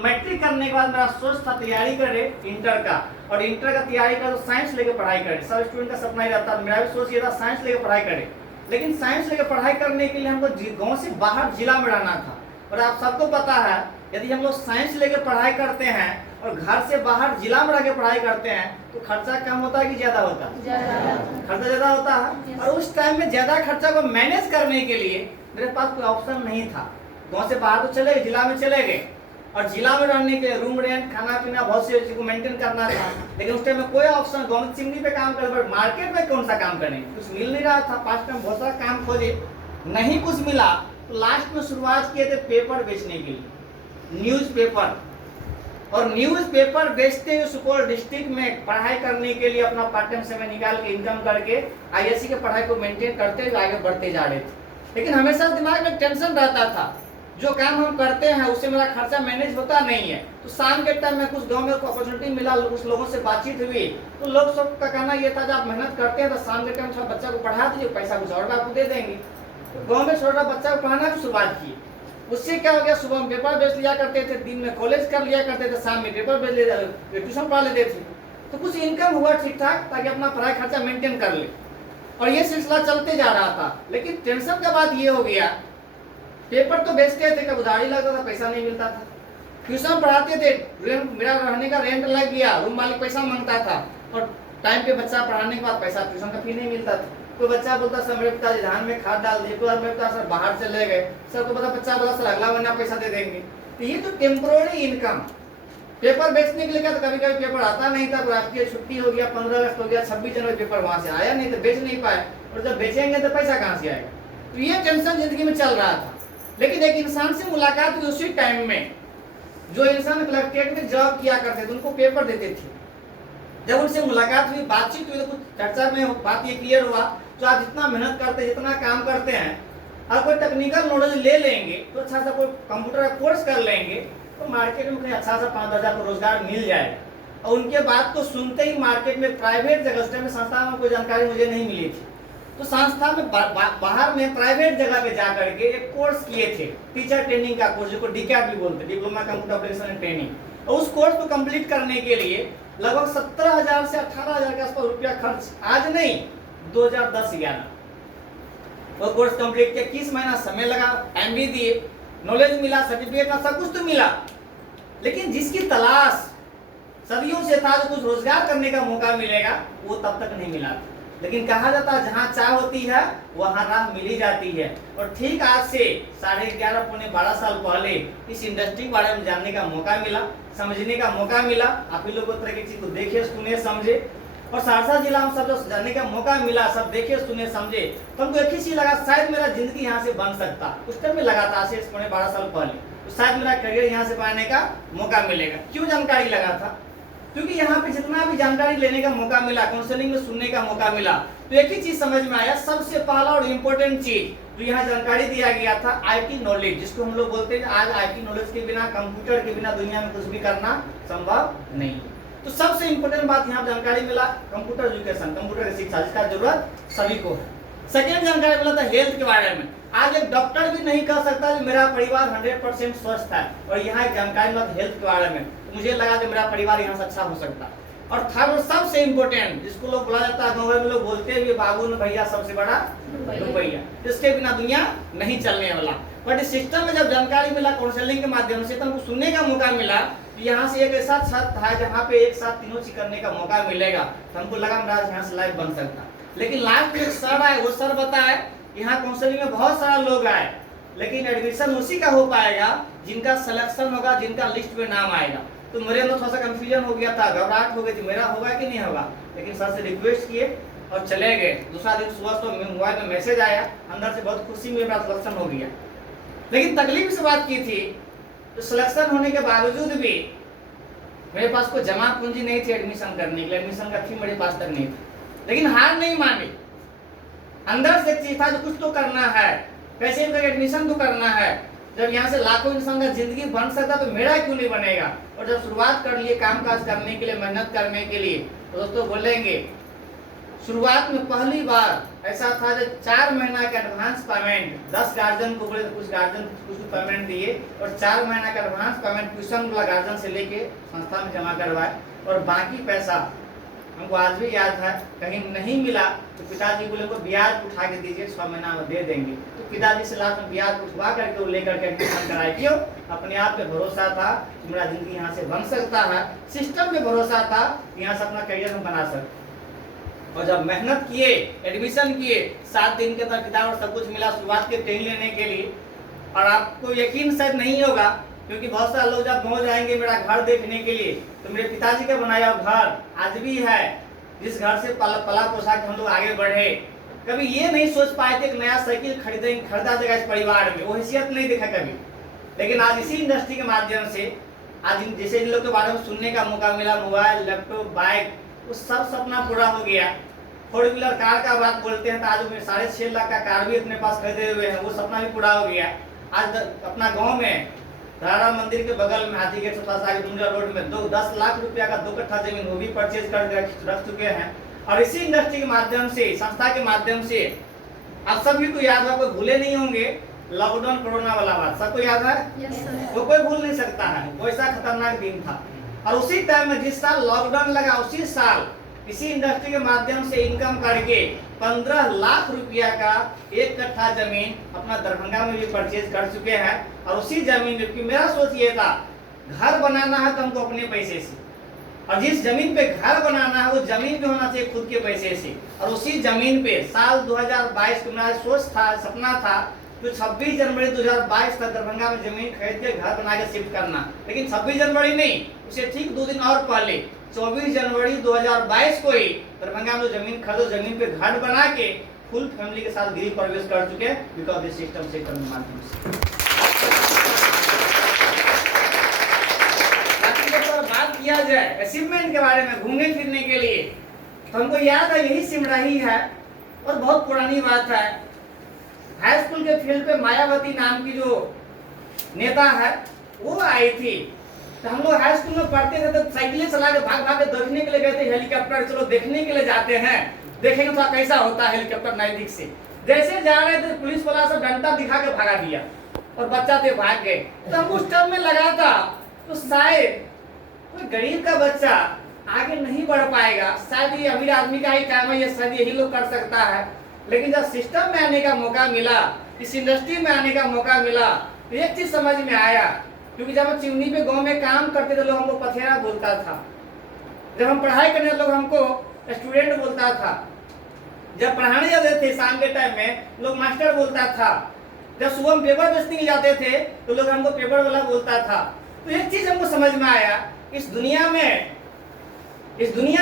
तो मैट्रिक करने के बाद मेरा सोच था तैयारी करे इंटर का, और इंटर का तैयारी का तो साइंस लेके पढ़ाई करे। सब स्टूडेंट का सपना ही रहता है, मेरा भी सोच ये था साइंस लेके पढ़ाई करे। लेकिन साइंस लेके पढ़ाई करने के लिए हमको गाँव से बाहर जिला में रहना था। और आप सबको पता है यदि हम लोग साइंस लेके पढ़ाई करते हैं और घर से बाहर जिला में रह के पढ़ाई करते हैं तो खर्चा कम होता है कि ज्यादा होता है? खर्चा ज्यादा होता है। और उस टाइम में ज्यादा खर्चा को मैनेज करने के लिए मेरे पास कोई ऑप्शन नहीं था। गाँव से बाहर तो चले गए, जिला में चले गए, और जिला में रहने के लिए रूम रेंट, खाना पीना, बहुत सी चीज को मेंटेन करना था। लेकिन उस टाइम में कोई ऑप्शन, गाँव में चिमनी पे काम कर, मार्केट में कौन सा काम करें, कुछ मिल नहीं रहा था। पास टाइम बहुत सारा काम खोजे, नहीं कुछ मिला, तो लास्ट में शुरुआत किए थे पेपर बेचने के लिए, न्यूज़पेपर। और न्यूज़पेपर बेचते हुए सुपौल डिस्ट्रिक्ट में पढ़ाई करने के लिए अपना पार्ट टाइम समय निकाल के इनकम करके आईएससी के पढ़ाई को मेंटेन करते हुए आगे बढ़ते जा रहे थे। लेकिन हमेशा दिमाग में टेंशन रहता था, जो काम हम करते हैं उससे मेरा खर्चा मैनेज होता नहीं है। तो शाम के टाइम में कुछ गांव में अपॉर्चुनिटी मिला, कुछ लोगों से बातचीत हुई, तो लोग सबका कहना ये था जब आप मेहनत करते हैं तो शाम के टाइम थोड़ा बच्चा को पढ़ा दीजिए, पैसा कुछ और आपको दे देंगे। तो गाँव में छोटा बच्चा को पढ़ाना की शुरुआत की। उससे क्या हो गया, सुबह में पेपर बेच लिया करते थे, दिन में कॉलेज कर लिया करते थे, शाम में पेपर बेच लिया, ट्यूशन पढ़ा लेते थे। तो कुछ इनकम हुआ ठीक ठाक, ताकि अपना पढ़ाई खर्चा मेंटेन कर ले। और ये सिलसिला चलते जा रहा था। लेकिन टेंशन का बात ये हो गया, पेपर तो बेचते थे, कब उधारी लगता था, पैसा नहीं मिलता था। ट्यूशन पढ़ाते थे, मेरा रहने का रेंट लग गया, रूम मालिक पैसा मांगता था, और टाइम पे बच्चा पढ़ाने के बाद पैसा ट्यूशन का फी नहीं मिलता था। कोई बच्चा बोलता सर मेरे पिताजी धान में खाद डाल दिए, कोई मेरे पिता सर बाहर चले गए, सबको पता, बच्चा बोला सर अगला महीना पैसा दे देंगे। तो ये तो टेम्पोररी इनकम। पेपर बेचने के लिए क्या, तो कभी कभी पेपर आता नहीं था, राष्ट्रीय छुट्टी हो गया, 15 अगस्त हो गया, 26 जनवरी पेपर वहां से आया नहीं, तो बेच नहीं पाए, और जब बेचेंगे तो पैसा कहाँ से आएगा। तो ये टेंशन जिंदगी में चल रहा था। लेकिन एक इंसान से मुलाकात हुई उसी टाइम में, जो इंसान कलेक्ट्रेट में जॉब किया करते थे, उनको पेपर देते थे। जब उनसे मुलाकात हुई, बातचीत हुई, तो कुछ चर्चा में बात ये क्लियर हुआ, जो आप जितना मेहनत करते हैं, जितना काम करते हैं, और कोई टेक्निकल नॉलेज ले लेंगे, तो अच्छा सा कोई कंप्यूटर का कोर्स कर लेंगे, तो मार्केट में कहीं अच्छा सा 5,000 को रोजगार मिल जाएगा। और उनके बात को सुनते ही मार्केट में प्राइवेट जगह, उस टाइम में संस्था में कोई जानकारी मुझे नहीं मिली थी, तो संस्था में बाहर में प्राइवेट जगह पे जा करके एक कोर्स किए थे, टीचर ट्रेनिंग का कोर्स, जिसको डीकैट भी बोलते, diploma computer application and training. और उस कोर्स को कंप्लीट करने के लिए लगभग 17,000 से 18,000 के आसपास रुपया खर्च, आज नहीं 2010-11 वो कोर्स कंप्लीट किया। 21 महीना समय लगा, टाइम भी दिए, नॉलेज मिला, सर्टिफिकेट सब कुछ तो मिला। लेकिन जिसकी तलाश सदियों से था, जो कुछ रोजगार करने का मौका मिलेगा, वो तब तक नहीं मिला। लेकिन कहा जाता है जहाँ चाह होती है वहाँ राह मिली जाती है। और ठीक आज से 11.5 पौने 12 साल पहले इस इंडस्ट्री के बारे में जानने का मौका मिला, समझने का मौका मिला। आप ही लोगों तरह की चीज को देखे, सुने, समझे, और सहरसा जिला में सब जो जानने का मौका मिला, सब देखे, सुने, समझे, तो हमको एक ही चीज लगा, शायद मेरा जिंदगी यहाँ से बन सकता। उस टाइम में लगा था, आज से 12 साल पहले, तो शायद मेरा करियर यहाँ से पाने का मौका मिलेगा। क्यों जानकारी लगा था? क्योंकि यहाँ पे जितना भी जानकारी लेने का मौका मिला, काउंसलिंग में सुनने का मौका मिला, तो एक ही चीज समझ में आया, सबसे पहला और इम्पोर्टेंट चीज जो यहाँ जानकारी दिया गया था, आईटी नॉलेज, जिसको हम लोग बोलते हैं आज आईटी नॉलेज के बिना, कंप्यूटर के बिना दुनिया में कुछ भी करना संभव नहीं। तो सबसे इम्पोर्टेंट बात यहाँ जानकारी मिला, कंप्यूटर एजुकेशन, कंप्यूटर की शिक्षा, जिसका जरूरत सभी को है। सेकेंड जानकारी मिला था हेल्थ के बारे में। आज एक डॉक्टर भी नहीं कह सकता कि मेरा परिवार 100% स्वस्थ है, और यहाँ एक जानकारी मिला हेल्थ के बारे में, तो मुझे लगा कि मेरा परिवार यहाँ से अच्छा हो सकता है। और थर्ड और सबसे इम्पोर्टेंट, जिसको लोग बोला जाता है, गाँव में लोग बोलते हैं बाबू ने भैया सबसे बड़ा रुपया, जिसके बिना दुनिया नहीं चलने वाला। बट इस सिस्टम में जब जानकारी मिला काउंसलिंग के माध्यम से, तो हमको सुनने का मौका मिला, यहाँ से एक ऐसा छत था जहाँ पे एक साथ तीनों चीज करने का मौका मिलेगा, तो हमको लगा मेरा यहाँ से लाइफ बन सकता। लेकिन लास्ट में एक सर आए, वो सर बताए यहाँ काउंसलिंग में बहुत सारा लोग आए, लेकिन एडमिशन उसी का हो पाएगा जिनका सिलेक्शन होगा, जिनका लिस्ट में नाम आएगा। तो मेरे अंदर थोड़ा सा कंफ्यूजन हो गया था, घबराहट हो गई थी, मेरा होगा कि नहीं होगा। लेकिन सर से रिक्वेस्ट किए और चले गए। दूसरा दिन सुबह तो मोबाइल में मैसेज आया, अंदर से बहुत खुशी में मेरा सिलेक्शन हो गया। लेकिन तकलीफ से बात की थी, तो सिलेक्शन होने के बावजूद भी मेरे पास कोई जमा पूंजी नहीं थी एडमिशन करने के लिए, एडमिशन का फी मेरे पास तक नहीं था। लेकिन हार नहीं मानी, अंदर से एक चीज था जो कुछ तो करना है, कैसे भी एडमिशन तो करना है। जब यहाँ से लाखों इंसान का जिंदगी बन सकता तो मेरा क्यों नहीं बनेगा। और जब शुरुआत कर लिए काम काज करने के लिए, मेहनत करने के लिए, तो दोस्तों बोलेंगे शुरुआत में पहली बार ऐसा था जब 4 महीना का एडवांस पेमेंट 10 गार्जियन को बोले तो कुछ गार्जियन कुछ पेमेंट दिए और 4 महीना का एडवांस पेमेंट ट्यूशन वाला गार्जियन से लेके संस्था में जमा करवाए और बाकी पैसा हमको आज भी याद है, कहीं नहीं मिला तो पिताजी बोले को ब्याज उठा के दीजिए 6 महीना में दे देंगे। तो पिताजी से लास्ट में ब्याज उठवा करके वो लेकर के एडमिशन कराए। क्यों? अपने आप पे भरोसा था कि मेरा जिंदगी यहाँ से बन सकता है, सिस्टम पे भरोसा था यहाँ से अपना करियर में बना सकते। और जब मेहनत किए, एडमिशन किए, 7 दिन के अंदर किताब और सब कुछ मिला शुरुआत के ट्रेनिंग लेने के लिए। और आपको यकीन शायद नहीं होगा क्योंकि बहुत सारे लोग जब गाँव जाएंगे मेरा घर देखने के लिए तो मेरे पिताजी का बनाया घर आज भी है, जिस घर से पला पोसा के हम लोग आगे बढ़े। कभी ये नहीं सोच पाए थे कि नया साइकिल खरीदा जाएगा इस परिवार में, वो हैसियत नहीं देखा कभी। लेकिन आज इसी इंडस्ट्री के माध्यम से आज जैसे इन लोग के बारे में सुनने का मौका मिला, मोबाइल, लैपटॉप, बाइक, वो सब सपना पूरा हो गया। 4 व्हीलर कार का बात बोलते हैं तो आज 6.5 लाख का कार भी अपने पास खरीदे हुए हैं, वो सपना भी पूरा हो गया। आज अपना गाँव में धारा मंदिर के बगल में हाथी गेट से थोड़ा सा आगे डुमरा रोड में 10 लाख रुपया का 2 कट्ठा जमीन वो भी परचेज कर रख चुके हैं। और इसी इंडस्ट्री के माध्यम से, संस्था के माध्यम से आप सभी को याद है, कोई भूले नहीं होंगे लॉकडाउन कोरोना वाला बात, सबको याद है? वो कोई भूल नहीं सकता है, वो ऐसा खतरनाक दिन था। और उसी टाइम में जिस साल लॉकडाउन लगा उसी साल इसी इंडस्ट्री के माध्यम से इनकम करके 15 लाख रुपया का 1 कट्ठा जमीन अपना दरभंगा में भी परचेज कर चुके हैं। और उसी जमीन में, क्योंकि मेरा सोच ये था घर बनाना है तो हमको अपने पैसे से, और जिस जमीन पे घर बनाना है वो जमीन भी होना चाहिए खुद के पैसे से। और उसी जमीन पे साल 2022 का मेरा सोच था, सपना था तो 26 जनवरी 2022 तक दरभंगा में जमीन खरीद के घर बना के शिफ्ट करना। लेकिन 26 जनवरी नहीं, उसे ठीक 2 दिन और पहले 24 जनवरी 2022 को ही दरभंगा में जमीन खरीदो, जमीन पे घर बना के फुल फैमिली के साथ गृह प्रवेश कर चुके बिकॉज दिस सिस्टम के माध्यम से। बात किया जाए अचीवमेंट के बारे में घूमने फिरने के लिए तो हमको याद है यही सिमराही है और बहुत पुरानी बात है। हाई स्कूल के फील्ड पे मायावती नाम की जो नेता है वो आई थी, तो हम लोग हाई स्कूल में पढ़ते थे तो साइकिलें चला के भाग भाग के देखने के लिए गए थे हेलीकॉप्टर, चलो देखने के लिए जाते हैं, देखेंगे तो कैसा होता है हेलीकॉप्टर नजदीक से। जैसे जा रहे थे पुलिस वाला सब डंडा दिखा के भगा दिया और बच्चा थे भाग गए। तो हमको उस टाइम में लगा था तो शायद कोई गरीब का बच्चा आगे नहीं बढ़ पाएगा, शायद ये अमीर आदमी का ही काम है, ये शायद यही लोग कर सकता है। लेकिन जब सिस्टम में आने का मौका मिला, इस इंडस्ट्री में आने का मौका मिला तो एक चीज समझ में आया, क्योंकि जब हम चिमनी पे गांव में काम करते थे लोग हमको पथेरा बोलता था, जब हम पढ़ाई करने लोग हमको स्टूडेंट बोलता था, जब पढ़ाने जाते थे शाम के टाइम में लोग मास्टर बोलता था, जब सुबह हम पेपर बेचने के जाते थे तो लोग हमको पेपर वाला बोलता था। तो एक चीज हमको समझ में आया, इस दुनिया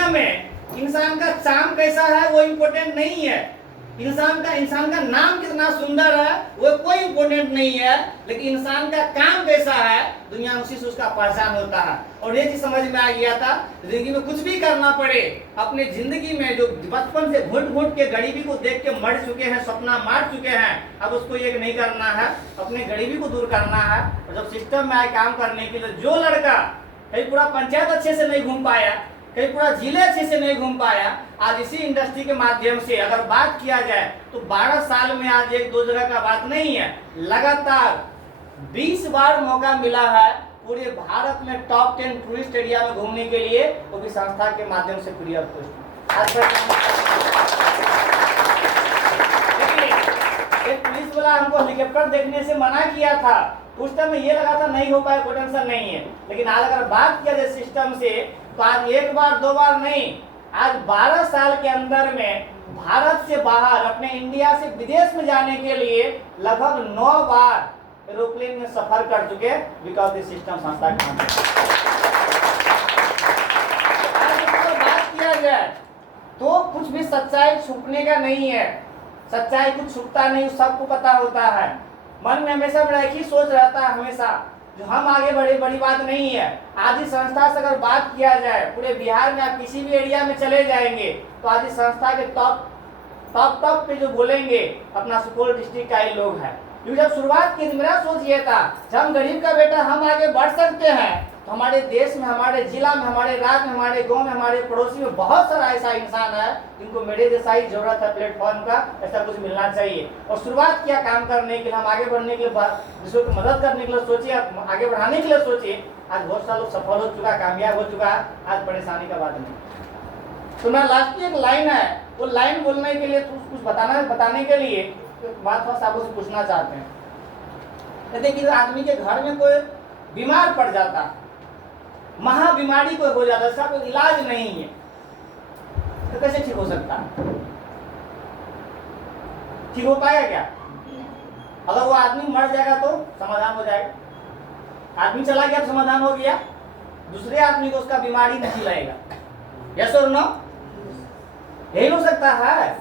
में इंसान का चाम कैसा है वो इम्पोर्टेंट नहीं है, इंसान का नाम कितना सुंदर है वो कोई इम्पोर्टेंट नहीं है, लेकिन इंसान का काम कैसा है दुनिया में उसी से उसका पहचान होता है। और ये चीज समझ में आ गया था, जिंदगी में कुछ भी करना पड़े, अपने जिंदगी में जो बचपन से घुट घुट के गरीबी को देख के मर चुके हैं, सपना मार चुके हैं, अब उसको ये नहीं करना है, अपने गरीबी को दूर करना है। और जब सिस्टम में आए काम करने के लिए, जो लड़का कहीं पूरा पंचायत अच्छे से नहीं घूम पाया, कहीं पूरा जिले अच्छे से नहीं घूम पाया, आज इसी इंडस्ट्री के माध्यम से अगर बात किया जाए तो 12 साल में आज 1-2 जगह का बात नहीं है, लगातार 20 बार मौका मिला है पूरे भारत में टॉप 10 टूरिस्ट एरिया में घूमने के लिए, वो भी संस्था के माध्यम से फ्री ऑफ कॉस्ट। एक पुलिस वाला हमको हेलीकॉप्टर देखने से मना किया था, उस टाइम में ये लगा था नहीं हो पाए, कोई टेंशन नहीं है। लेकिन आज अगर बात किया जाए सिस्टम से तो आज 1 बार 2 बार नहीं, आज 12 साल के अंदर में भारत से बाहर अपने इंडिया से विदेश में जाने के लिए लगभग 9 बार एरोप्लेन में सफर कर चुके बिकॉज दिस सिस्टम संस्था के माध्यम से। बात किया जाए तो कुछ भी सच्चाई छुपने का नहीं है, सच्चाई कुछ छुपता नहीं, सबको पता होता है। मन में हमेशा मेरा एक ही सोच रहता है हमेशा, जो हम आगे बढ़े बड़ी बात नहीं है। आज इस संस्था से अगर बात किया जाए पूरे बिहार में आप किसी भी एरिया में चले जाएंगे तो आज इस संस्था के टॉप पे जो बोलेंगे अपना सुपौल डिस्ट्रिक्ट का ही लोग हैं। क्योंकि जब शुरुआत की मेरा सोच ये था जब हम गरीब का बेटा हम आगे बढ़ सकते हैं तो हमारे देश में, हमारे जिला में, हमारे राज्य में, हमारे गांव में, हमारे पड़ोसी में बहुत सारा ऐसा इंसान है जिनको मेरे जैसा ही जरूरत है प्लेटफॉर्म का, ऐसा कुछ मिलना चाहिए। और शुरुआत किया काम करने के लिए, हम आगे बढ़ने के लिए, दूसरों की मदद करने के लिए सोचिए, आगे बढ़ाने के लिए सोचिए। आज बहुत सारे लोग सफल हो चुका, कामयाब हो चुका है, आज परेशानी का बात नहीं। तो मेरा लास्ट की एक लाइन है, वो लाइन बोलने के लिए, कुछ बताने के लिए एक बात थोड़ा सा आपसे पूछना चाहते हैं। देखिए, आदमी के घर में कोई बीमार पड़ जाता, महा बीमारी कोई हो जाता, इसका कोई इलाज नहीं है, तो कैसे ठीक हो सकता है? ठीक हो पाएगा क्या? अगर वो आदमी मर जाएगा तो समाधान हो जाएगा, आदमी चला गया तो समाधान हो गया, दूसरे आदमी को उसका बीमारी नहीं लाएगा। यस और नो? यही हो सकता है।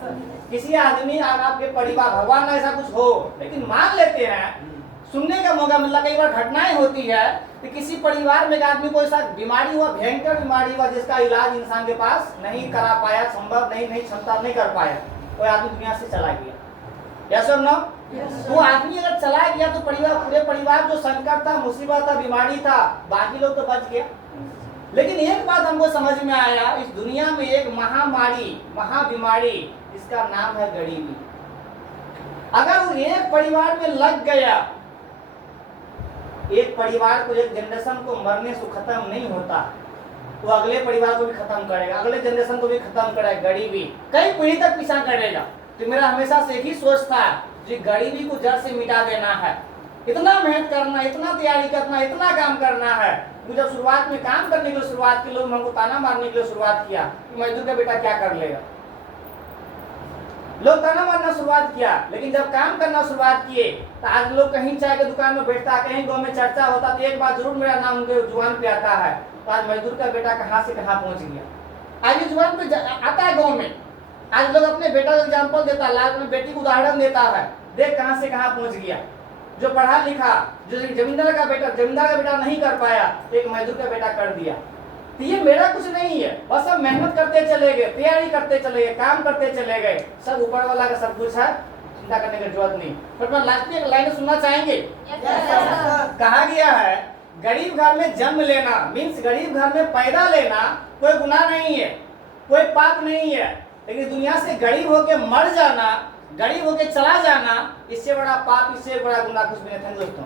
किसी आदमी, आपके परिवार, भगवान ना ऐसा कुछ हो, लेकिन मान लेते हैं, सुनने का मौका मिला, कई बार घटनाएं होती है कि किसी परिवार में एक आदमी को ऐसा बीमारी हुआ, भयंकर बीमारी हुआ, जिसका इलाज इंसान के पास नहीं करा पाया, संभव नहीं क्षमता नहीं कर पाया, कोई आदमी दुनिया से चला गया। यस और नो? वो आदमी अगर चला गया तो पूरे परिवार जो संकट था, मुसीबत था, बीमारी था, बाकी लोग तो बच गया। लेकिन एक बात हमको समझ में आया, इस दुनिया में एक महामारी, महाबीमारी, इसका नाम है गरीबी। अगर वो एक परिवार में लग गया, एक परिवार को, एक जनरेशन को मरने से खत्म नहीं होता, तो अगले परिवार को भी खत्म करेगा, अगले जनरेशन को भी खत्म करेगा। गरीबी कई पीढ़ी तक पीछा करेगा। तो मेरा हमेशा से एक ही सोच था, जो गरीबी को जड़ से मिटा देना है। इतना मेहनत करना, इतना तैयारी करना, इतना काम करना है। जब शुरुआत में काम करने के लिए शुरुआत की, लोग हमको ताना मारने के लिए शुरुआत किया कि मजदूर का बेटा क्या कर लेगा, लोग ताना मारना शुरुआत किया। लेकिन जब काम करना शुरुआत किए, तो आज लोग कहीं चाय के दुकान में बैठता, कहीं गांव में चर्चा होता, तो एक बार जरूर मेरा नाम उनके जुबान पे आता है, तो आज मजदूर का बेटा कहाँ से कहाँ पहुंच गया। आज ये जुबान पे आता है गाँव में। आज लोग अपने बेटा का एग्जाम्पल देता है, लाल में बेटी को उदाहरण देता है, देख कहाँ से कहाँ पहुंच गया। जो पढ़ा लिखा, जो जमींदार का बेटा नहीं कर पाया, एक मजदूर का बेटा कर दिया। तो ये मेरा कुछ नहीं है, बस हम मेहनत करते चले गए, तैयारी करते चले गए, काम करते चले गए, सब ऊपर वाला का सब कुछ है, चिंता करने की जरूरत नहीं। फिर मैं लास्ट में एक लाइन सुनना चाहेंगे। कहा गया है, गरीब घर में जन्म लेना मीन्स गरीब घर में पैदा लेना कोई गुनाह नहीं है, कोई पाप नहीं है, लेकिन दुनिया से गरीब होके मर जाना, गरीब होके चला जाना, इससे बड़ा पाप, इससे बड़ा गुनाह कुछ भी नहीं था दोस्तों।